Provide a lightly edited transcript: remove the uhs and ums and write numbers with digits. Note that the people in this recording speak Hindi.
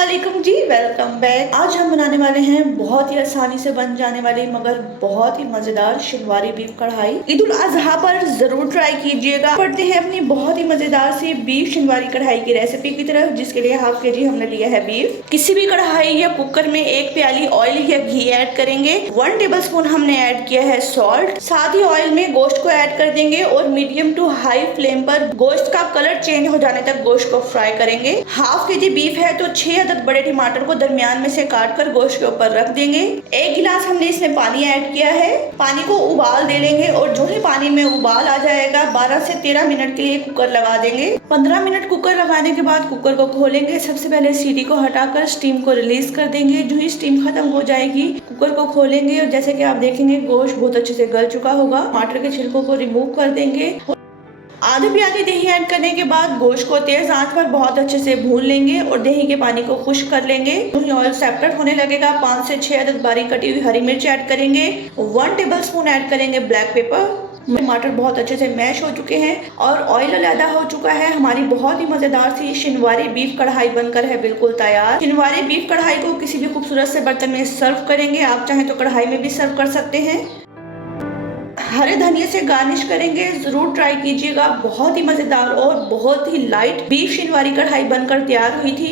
अस्सलामुअलैकुम जी, वेलकम बैक। आज हम बनाने वाले हैं बहुत ही आसानी से बन जाने वाली मगर बहुत ही मजेदार शिनवारी बीफ कढ़ाई। ईद उल अजहा पर जरूर ट्राई कीजिएगा। बढ़ते हैं अपनी बहुत ही मजेदार सी बीफ शिनवारी कढ़ाई की रेसिपी की तरफ, जिसके लिए हाफ के जी हमने लिया है बीफ। किसी भी कढ़ाई या कुकर में 1 प्याली ऑयल या घी ऐड करेंगे। 1 टेबल स्पून हमने ऐड किया है सॉल्ट। साथ ही ऑयल में गोश्त को ऐड कर देंगे और मीडियम टू हाई फ्लेम पर गोश्त का कलर चेंज हो जाने तक गोश्त को फ्राई करेंगे। हाफ के जी बीफ है तो 6 अदद बड़े टमाटर को दरमियान में से काट कर गोश्त के ऊपर रख देंगे। 1 गिलास हमने इसमें पानी ऐड किया है। पानी को उबाल दे लेंगे और जो ही पानी में उबाल आ जाएगा 12 से 13 मिनट के लिए कुकर लगा देंगे। 15 मिनट कुकर लगाने के बाद कुकर को खोलेंगे। सबसे पहले सीटी को हटाकर स्टीम को रिलीज कर देंगे। जो ही स्टीम खत्म हो जाएगी कुकर को खोलेंगे और जैसे कि आप देखेंगे गोश्त बहुत अच्छे से गल चुका होगा। टमाटर के छिलकों को रिमूव कर देंगे। आधी प्याली दही ऐड करने के बाद गोश्त को तेज आंच पर बहुत अच्छे से भून लेंगे और दही के पानी को खुश्क कर लेंगे। ऑयल सेपरेट होने लगेगा। 5 से 6 अदद बारीक कटी हुई हरी मिर्च ऐड करेंगे। 1 टेबल स्पून ऐड करेंगे ब्लैक पेपर। टमाटर बहुत अच्छे से मैश हो चुके हैं और ऑयल अलग हो चुका है। हमारी बहुत ही मजेदार सी शिनवारी बीफ कढ़ाई बनकर है बिल्कुल तैयार। शिनवारी बीफ कढ़ाई को किसी भी खूबसूरत से बर्तन में सर्व करेंगे। आप चाहें तो कढ़ाई में भी सर्व कर सकते हैं। हरे धनिया से गार्निश करेंगे। जरूर ट्राई कीजिएगा। बहुत ही मजेदार और बहुत ही लाइट बीफ शिनवारी कढ़ाई बनकर तैयार हुई थी।